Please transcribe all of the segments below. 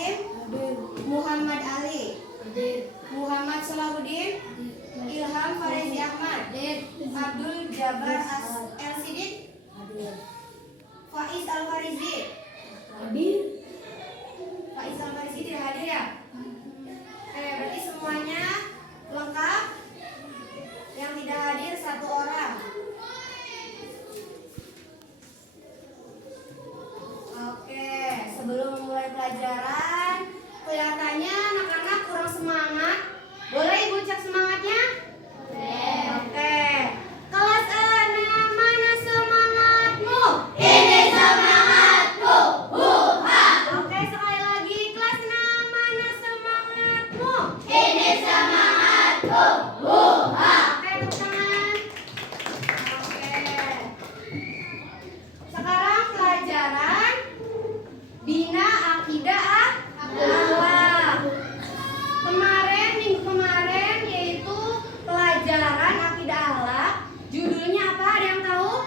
Ibrahim? Hadir. Muhammad Ali? Hadir. Muhammad Salahuddin? Ilham Farezi Ahmad? Abdul Jabbar El-Siddiq? Hadir. Faiz Al-Farizi? Hadir. Faiz Al-Farizi tidak hadir ya? Oke, berarti semuanya lengkap. Yang tidak hadir satu orang. Oke, sebelum memulai pelajaran, kelihatannya anak-anak kurang semangat. Boleh Ibu cek semangatnya? Oke. Kelas 6, mana semangatmu? Ini semangatku. Oke, sekali lagi. Kelas 6, mana semangatmu? Ini semangatku. Oke, tepuk tangan. Oke. Sekarang pelajaran Bina Akidah Akhlak. Minggu kemarin yaitu pelajaran akidah akhlak. Judulnya apa? Ada yang tahu?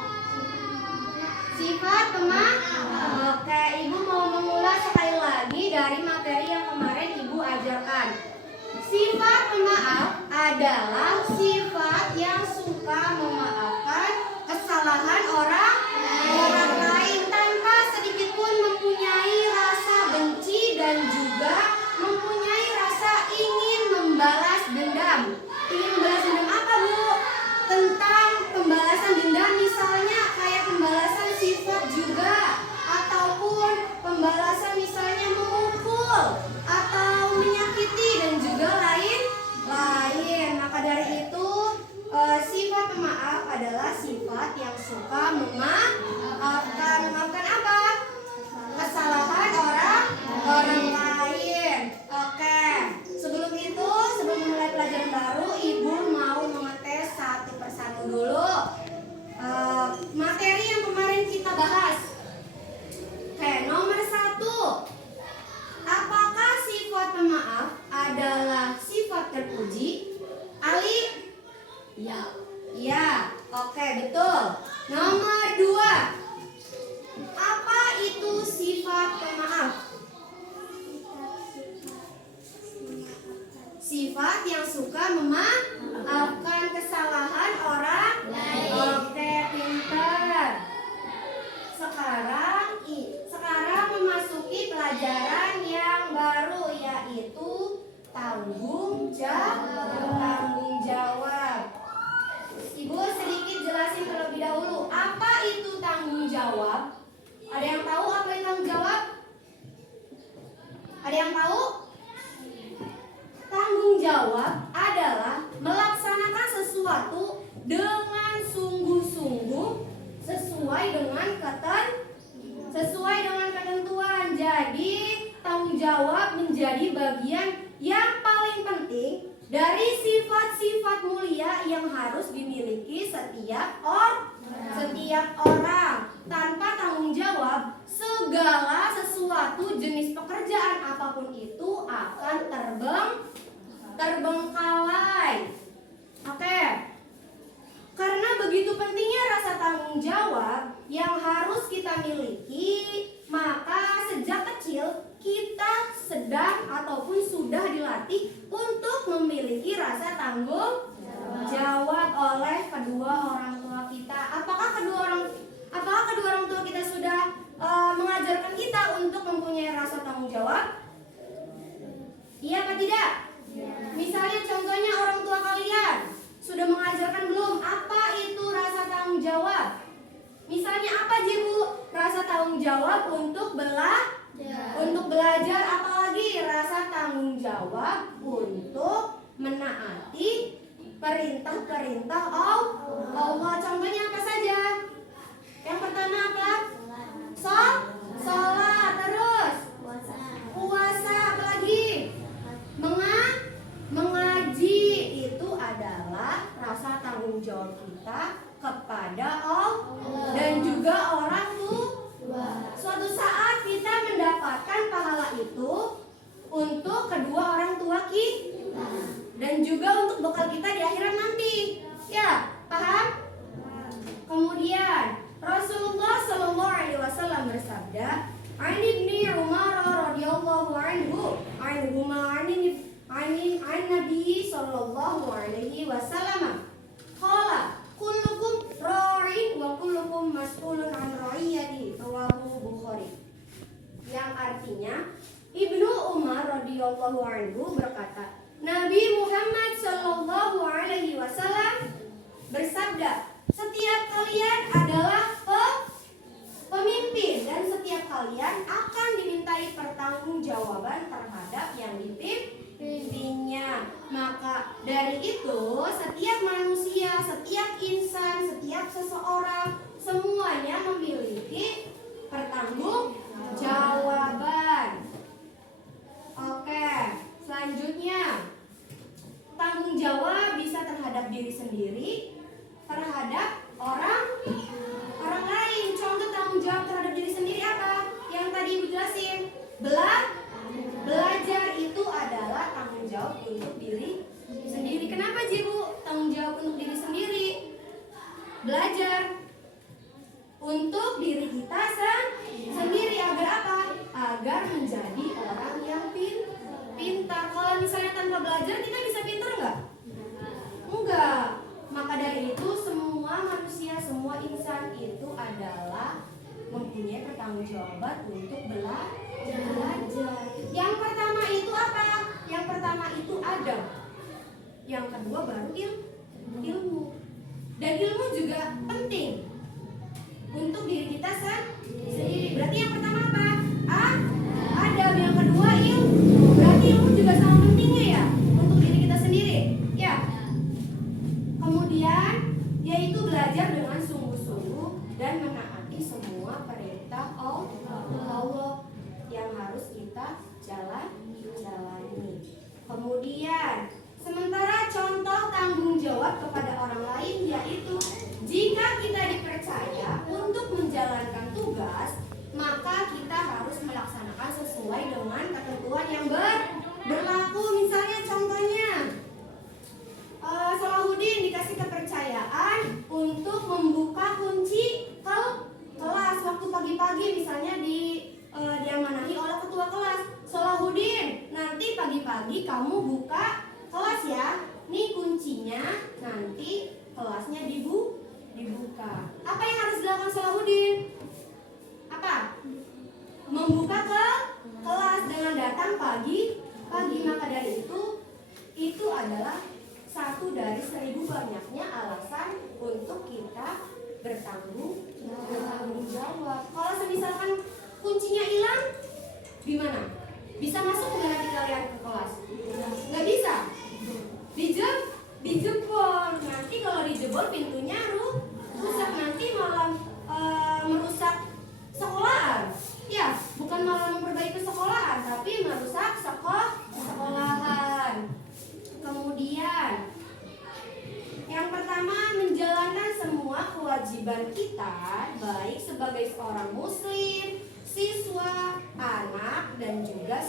Sifat pemaaf. Oke, Ibu mau mengulas sekali lagi dari materi yang kemarin Ibu ajarkan. Sifat pemaaf adalah sifat yang suka memaafkan kesalahan orang lain tanpa sedikit pun mempunyai rasa benci dan juga mempunyai rasa ingin membalas dendam. Ingin membalas dendam apa, Bu? Tentang pembalasan dendam, misalnya kayak pembalasan sifat juga, ataupun pembalasan misalnya memukul atau menyakiti dan juga lain-lain. Maka dari itu sifat pemaaf adalah sifat yang suka memaafkan. Memaafkan apa? Kesalahan orang lain. Oke. Sebelum itu, sebelum memulai pelajaran baru, Ibu mau mengetes satu persatu dulu materi yang kemarin kita bahas. Oke, nomor 1. Apakah sifat pemaaf adalah sifat terpuji? Ali? Ya. Ya, oke, betul. Nomor 2. Apa itu sifat pemaaf? Sifat yang suka memaafkan kesalahan orang lain. Oke, pintar. Sekarang memasuki pelajaran yang baru, yaitu tanggung jawab. Ibu sedikit jelasin terlebih dahulu. Apa itu tanggung jawab? Ada yang tahu apa itu tanggung jawab? Ada yang tahu? Tanggung jawab adalah melaksanakan sesuatu dengan sungguh-sungguh sesuai dengan ketentuan. Jadi tanggung jawab menjadi bagian yang paling penting dari sifat-sifat mulia yang harus dimiliki setiap orang. Tanpa tanggung jawab, segala sesuatu jenis pekerjaan apapun itu akan terbengkalai. Oke. Karena begitu pentingnya rasa tanggung jawab yang harus kita miliki, maka sejak kecil kita sedang ataupun sudah dilatih untuk memiliki rasa tanggung jawab oleh kedua orang tua kita. Apakah kedua orang tua kita sudah mengajarkan kita untuk mempunyai rasa tanggung jawab? Iya apa tidak? Misalnya contohnya orang tua kalian sudah mengajarkan belum apa itu rasa tanggung jawab? Misalnya apa Bu? Rasa tanggung jawab untuk belajar, apalagi rasa tanggung jawab untuk menaati perintah-perintah Allah. Contohnya apa saja? Yang pertama apa? Sholat, terus puasa, apalagi? Mengaji. Itu adalah rasa tanggung jawab kita kepada Allah dan juga orang tua. Suatu saat kita mendapatkan pahala itu untuk kedua orang tua kita dan juga untuk bekal kita di akhirat nanti. Ya, paham? Kemudian Rasulullah SAW bersabda, An ibni Umar radhiyallahu anhuma an Nabi sallallahu alaihi wasallam qala kullukum ra'in wa kullukum mas'ulun an ra'iyati, rawahu Bukhari. Yang artinya Ibnu Umar radhiyallahu anhu berkata, Nabi Muhammad sallallahu alaihi wasallam bersabda, setiap kalian adalah pemimpin dan setiap kalian akan dimintai pertanggungjawaban terhadap yang dipimpinnya. Maka dari itu setiap manusia, setiap insan, setiap seseorang semuanya memiliki pertanggungjawaban. Oke, selanjutnya tanggung jawab bisa terhadap diri sendiri, terhadap orang lain. Contoh tanggung jawab terhadap diri sendiri apa? Yang tadi Ibu jelasin. Belajar itu adalah tanggung jawab untuk diri sendiri. Kenapa sih Bu tanggung jawab untuk diri sendiri? Belajar untuk diri kita sendiri agar apa? Agar menjadi orang yang pintar. Kalau misalnya tanpa belajar kita bisa pintar nggak? Enggak. Maka dari itu semua manusia, semua insan itu adalah mempunyai pertanggungjawaban untuk belajar. Yang pertama itu apa? Yang pertama itu adab. Yang kedua baru ilmu. Dan ilmu juga penting untuk diri kita sendiri. Berarti yang pertama apa? Adab. Yang kedua ilmu. Berarti ilmu juga sama pentingnya ya untuk diri kita sendiri. Ya. Kemudian yaitu belajar dengan sungguh-sungguh dan menaati semua perintah Allah yang harus kita jalani. Kemudian sementara contoh tanggung jawab kepada orang lain yaitu jika kita dipercaya untuk menjalankan tugas, maka kita harus melaksanakan sesuai dengan ketentuan yang berlaku. Misalnya contohnya Salahuddin dikasih kepercayaan untuk membuka kunci kelas waktu pagi-pagi, misalnya diamanahi oleh ketua kelas. Salahuddin, nanti pagi-pagi kamu buka kelas ya. Nih kuncinya, nanti kelasnya dibuka. Apa yang harus dilakukan Salahuddin? Apa? Membuka kelas dengan datang pagi. Maka dari itu adalah satu dari 1000 banyaknya alasan untuk kita bertanggung jawab. Kalau misalkan kuncinya hilang, gimana? Bisa masuk nggak nanti kalian ke kelas? Nggak bisa. Dijebol. Nanti kalau dijebol pintunya rusak, nanti malah merusak sekolahan. Ya, bukan malah memperbaiki sekolahan, tapi merusak sekolahan. Kemudian yang pertama, menjalankan semua kewajiban kita baik sebagai seorang muslim, siswa, anak, dan juga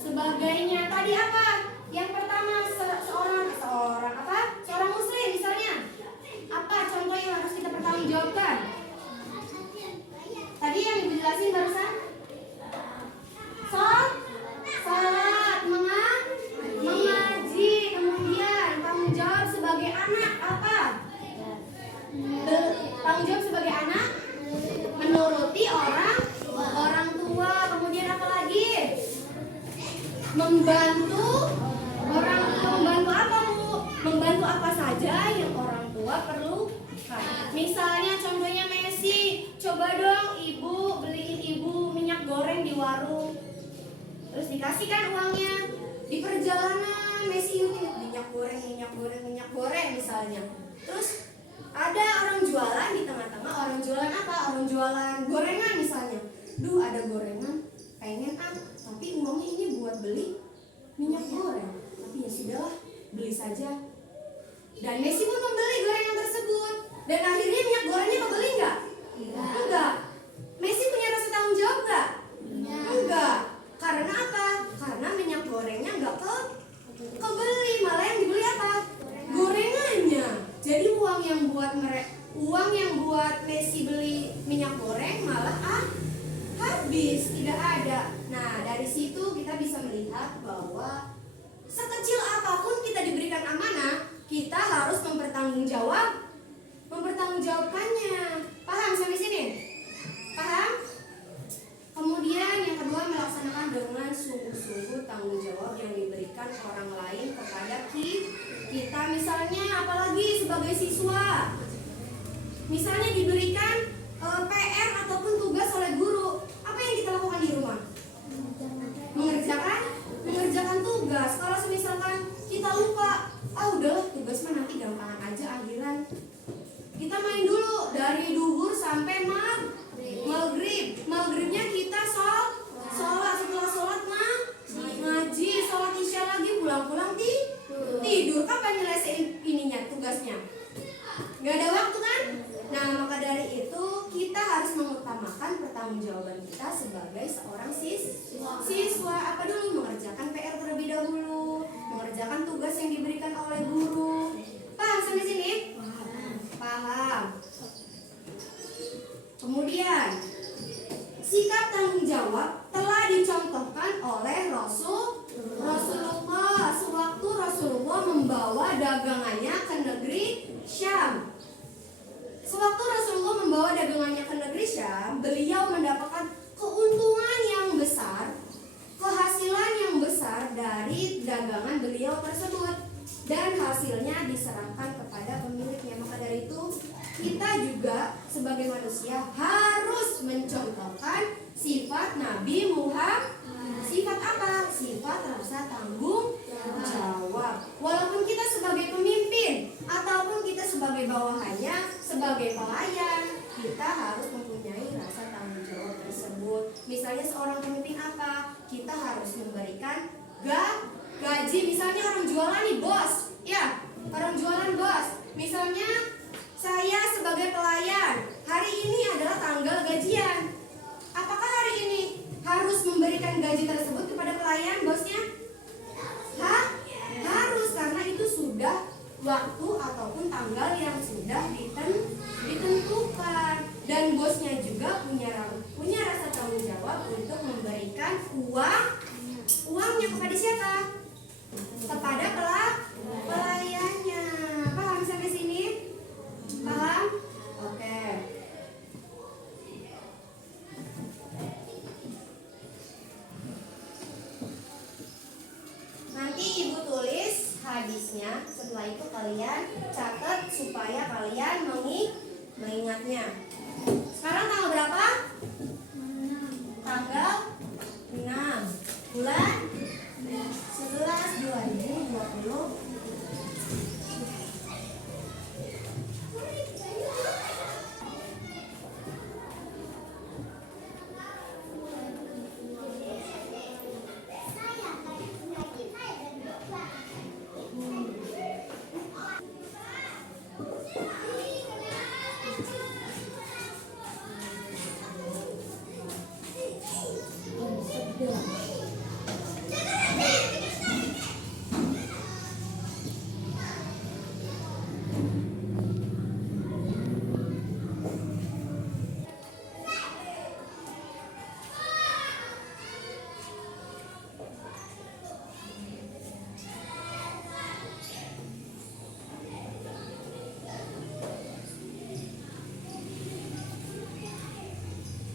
sebagainya. Tadi apa? Yang pertama seorang muslim misalnya. Apa contoh yang harus kita pertanggungjawabkan? Tadi yang Ibu jelasin barusan. Salat, mengaji, kemudian tanggung jawab sebagai anak apa? Tanggung jawab sebagai anak menuruti orang tua, kemudian apa lagi? Membantu orang tua. Membantu apa Bu? Membantu apa saja yang orang tua perlu. Misalnya contohnya Messi, coba dong ibu beliin ibu minyak goreng di warung. Terus dikasihkan uangnya. Di perjalanan Messi minyak goreng misalnya. Terus ada orang jualan di tengah-tengah. Orang jualan apa? Orang jualan gorengan misalnya. Duh, ada gorengan, pengen tapi uangnya ini buat beli minyak goreng. Tapi ya sudahlah, beli saja. Dan Messi pun membeli gorengan tersebut. Dan akhirnya minyak gorengnya kebeli nggak? Enggak. Messi punya rasa tanggung jawab nggak? Enggak. Karena apa? Karena minyak gorengnya nggak kebeli, malah yang dibeli apa? Gorengannya. Jadi uang yang buat Messi beli minyak goreng malah kita bisa melihat bahwa sekecil apapun kita diberikan amanah, kita harus mempertanggungjawabkannya. Paham sampai sini? Paham? Kemudian yang kedua, melaksanakan dengan sungguh-sungguh tanggung jawab yang diberikan orang lain kepada kita. Misalnya apalagi sebagai siswa, misalnya diberikan PR ataupun tugas oleh guru, apa yang kita lakukan di rumah? Mengerjakan tugas. Kalau misalkan kita lupa, udahlah tugas mah nanti gampangan aja akhiran. Kita main dulu dari duhur sampai maghrib. Maghribnya kita sholat, setelah sholat ngaji, sholat isya lagi, pulang tidur. Kapan nyelesain tugasnya? Gak ada waktu kan? Nah, maka dari itu kita harus mengutamakan pertanggungjawaban kita sebagai seorang siswa. Apa dulu? Mengerjakan PR terlebih dahulu, mengerjakan tugas yang diberikan oleh guru. Paham sampai sini? Paham. Kemudian sikap tanggung jawab telah dicontohkan oleh Rasulullah sewaktu Rasulullah membawa dagangannya ke negeri Syam. Sewaktu Rasulullah membawa dagangannya ke negeri Syam, beliau mendapatkan keuntungan yang besar, kehasilan yang besar dari dagangan beliau tersebut, dan hasilnya diserahkan kepada pemiliknya. Maka dari itu kita juga sebagai manusia harus mencontohkan sifat Nabi Muhammad. Sifat apa? Sifat rasa tanggung jawab. Walaupun kita sebagai pemimpin ataupun kita sebagai bawahannya, sebagai pelayan, kita harus mempunyai rasa tanggung jawab tersebut. Misalnya seorang pemimpin apa? Kita harus memberikan gaji. Misalnya orang jualan nih, bos. Ya, orang jualan bos. Misalnya saya sebagai pelayan, hari ini adalah tanggal gajian. Apakah hari ini harus memberikan gaji tersebut kepada pelayan bosnya? Harus, karena itu sudah waktu ataupun tanggal yang sudah ditentukan. Dan bosnya juga punya rasa tanggung jawab untuk memberikan uangnya kepada siapa? Kepada pelayannya. Paham sampai sini? Paham? Oke. Nanti ibu tulis hadisnya. Setelah itu kalian catat supaya kalian mengingatnya. Sekarang tanggal berapa? Tanggal 6 bulan 11 2020.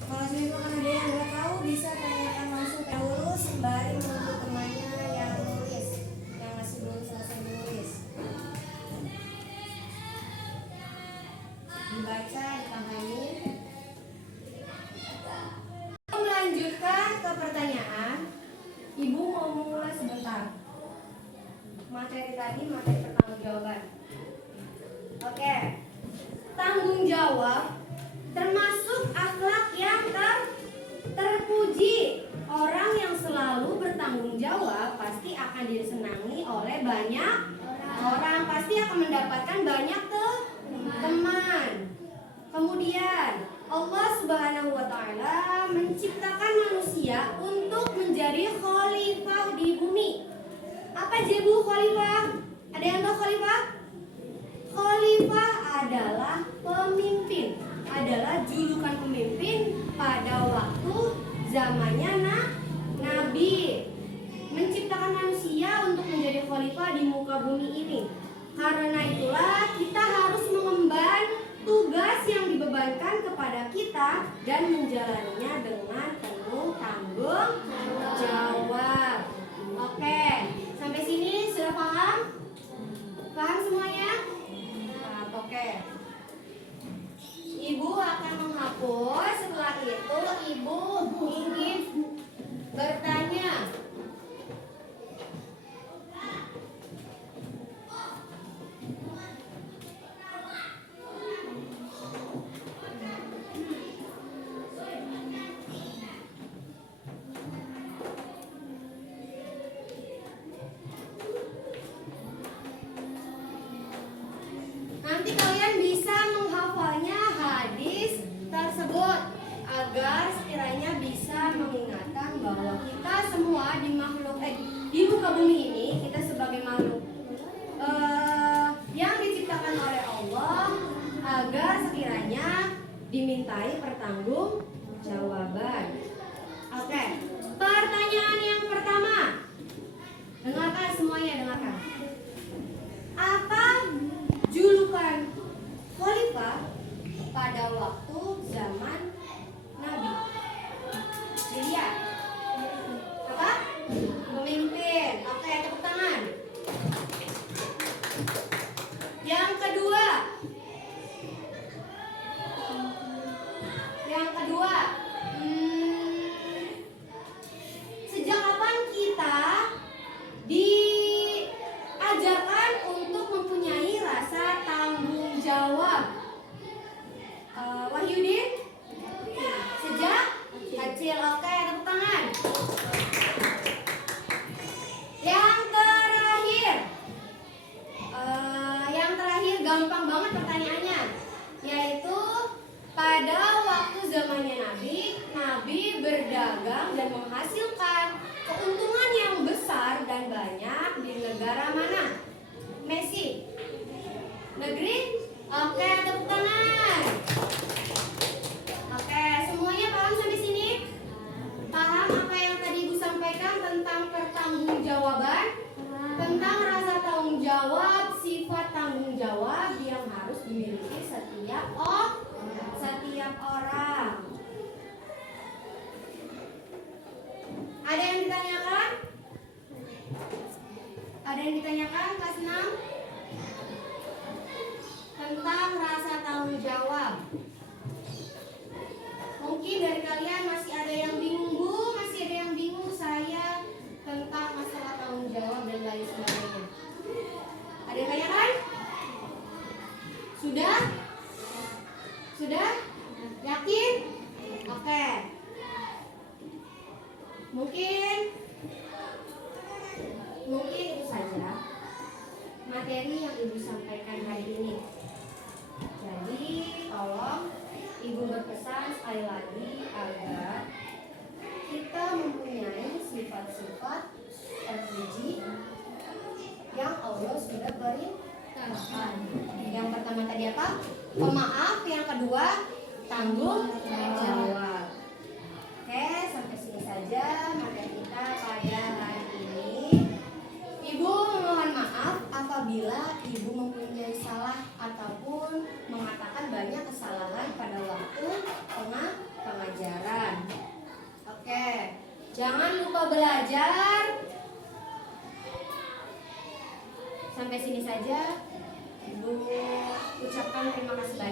Kalau misalkan ada yang nggak tahu bisa tanyakan langsung ke dulu sembari menunggu temannya yang nulis, yang masih belum selesai menulis. Dibaca, dipahami. Melanjutkan ke pertanyaan, ibu mau mulai sebentar. Materi tadi materi pertanggungjawaban. Oke, tanggung jawab termasuk akhlak yang terpuji. Orang yang selalu bertanggung jawab pasti akan disenangi oleh banyak orang, pasti akan mendapatkan banyak teman. Kemudian Allah Subhanahu wa taala menciptakan manusia untuk menjadi khalifah di bumi. Apa jebu khalifah? Ada yang tahu khalifah? Khalifah adalah pemimpin, adalah julukan pemimpin pada waktu zamannya Nabi. sebagai khalifah di muka bumi ini. Karena itulah kita harus mengemban tugas yang dibebankan kepada kita dan menjalaninya dengan penuh tanggung jawab. Oke, sampai sini sudah paham? Paham semuanya? Nah, oke. Ibu akan menghapus. Setelah itu ibu ingin bertanya. Nanti kalian bisa menghafalnya hadis tersebut agar sekiranya bisa mengingatkan bahwa kita semua di muka bumi ini, kita sebagai makhluk yang diciptakan oleh Allah, agar sekiranya dimintai pertanggungjawaban. Oke, pertanyaan yang pertama. Dengarkan semuanya, dengarkan. Apa julukan khalifah pada waktu zaman Nabi? Dilihat. Apa? Pemimpin. Oke, tepuk tangan. Yang kedua. Sejak kapan kita diajarkan untuk mempunyai rasa tanggung jawab? Wahyudin? Sejak kecil. Oke, tepuk tangan. Yang terakhir gampang banget pertanyaannya, yaitu pada waktu zamannya Nabi berdagang dan menghasilkan keuntungan yang besar dan banyak di negara mana? Messi? Negeri? Oke, tepuk tangan. Oke, semuanya paham sampai sini? Paham apa yang tadi Ibu sampaikan tentang pertanggungjawaban? Tentang rasa tanggung jawab, sifat tanggung jawab yang harus dimiliki setiap orang. Ada yang ditanyakan? Ada yang ditanyakan kelas 6? Tentang rasa tanggung jawab. Mungkin dari kalian masih ada yang bingung, saya tentang masalah tanggung jawab dan lain sebagainya. Ada yang tanyakan? Sudah? Yakin? Oke. Mungkin itu saja materi yang Ibu sampaikan hari ini. Jadi tolong Ibu berpesan sekali lagi agar kita mempunyai sifat-sifat terpuji yang Allah sudah perintahkan. Yang pertama tadi apa? Pemaaf. Yang kedua, tanggung jawab. Oke, sampai sini saja materi kita pada hari ini. Ibu mohon maaf apabila Ibu mempunyai salah ataupun mengatakan banyak kesalahan pada waktu pengajaran. Oke, jangan lupa belajar. Sampai sini saja. Ibu ucapkan terima kasih banyak.